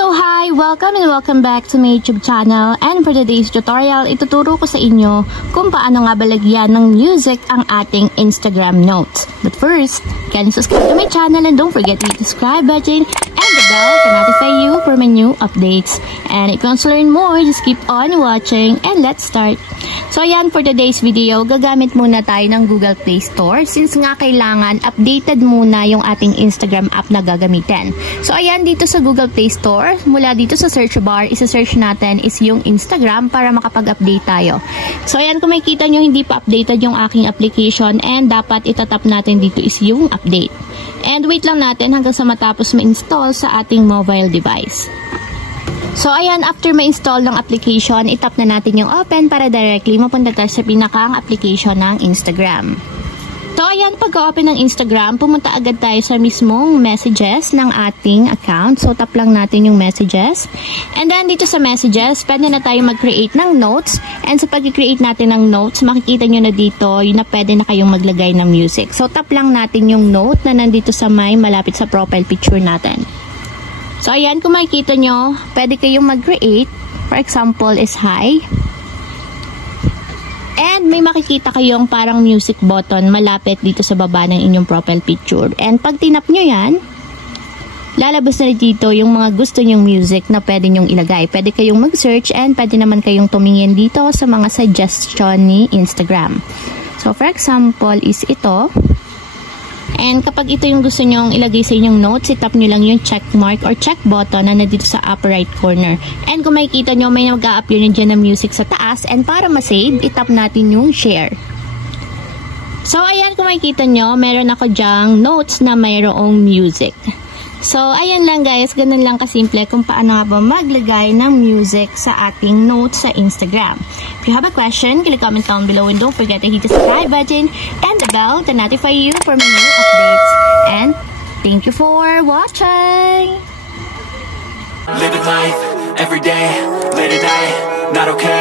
So hi! Welcome and welcome back to my YouTube channel, and for today's tutorial, ituturo ko sa inyo kung paano nga balagyan ng music ang ating Instagram notes. But first, can you subscribe to my channel and don't forget to hit the subscribe button and the bell to notify you for my new updates. And if you want to learn more, just keep on watching and let's start. So ayan, for today's video, gagamit muna tayo ng Google Play Store since nga kailangan updated muna yung ating Instagram app na gagamitin. So ayan, dito sa Google Play Store, mula dito sa search bar, isa-search natin is yung Instagram para makapag-update tayo. So ayan, kung makikita nyo, hindi pa updated yung aking application and dapat itatap natin dito is yung update. And wait lang natin hanggang sa matapos ma-install sa ating mobile device. So ayan, after ma-install ng application, itap na natin yung open para directly mapunta tayo sa pinakang application ng Instagram. So ayan, pagka-open ng Instagram, pumunta agad tayo sa mismong messages ng ating account. So tap lang natin yung messages. And then dito sa messages, pwede na tayo mag-create ng notes. And sa pag-create natin ng notes, makikita nyo na dito, yun na pwede na kayong maglagay ng music. So tap lang natin yung note na nandito sa may malapit sa profile picture natin. So ayan, kung makikita nyo, pwede kayong mag-create. For example is hi. And may makikita kayong parang music button malapit dito sa baba ng inyong profile picture. And pag tinap nyo yan, lalabas na dito yung mga gusto nyong music na pwede nyong ilagay. Pwede kayong mag-search and pwede naman kayong tumingin dito sa mga suggestion ni Instagram. So for example is ito. And kapag ito yung gusto nyong ilagay sa inyong notes, itap nyo lang yung check mark or check button na nandito sa upper right corner. And kung makikita nyo, may mag-a-appear na dyan na music sa taas. And para ma-save, itap natin yung share. So ayan, kung makikita nyo, meron ako dyang notes na mayroong music. So ayan lang guys, ganun lang kasimple kung paano nga ba maglagay ng music sa ating notes sa Instagram. If you have a question, click comment down below and don't forget to hit the subscribe button and the bell to notify you for my new updates. And thank you for watching! Living life, every day, late at night, not okay.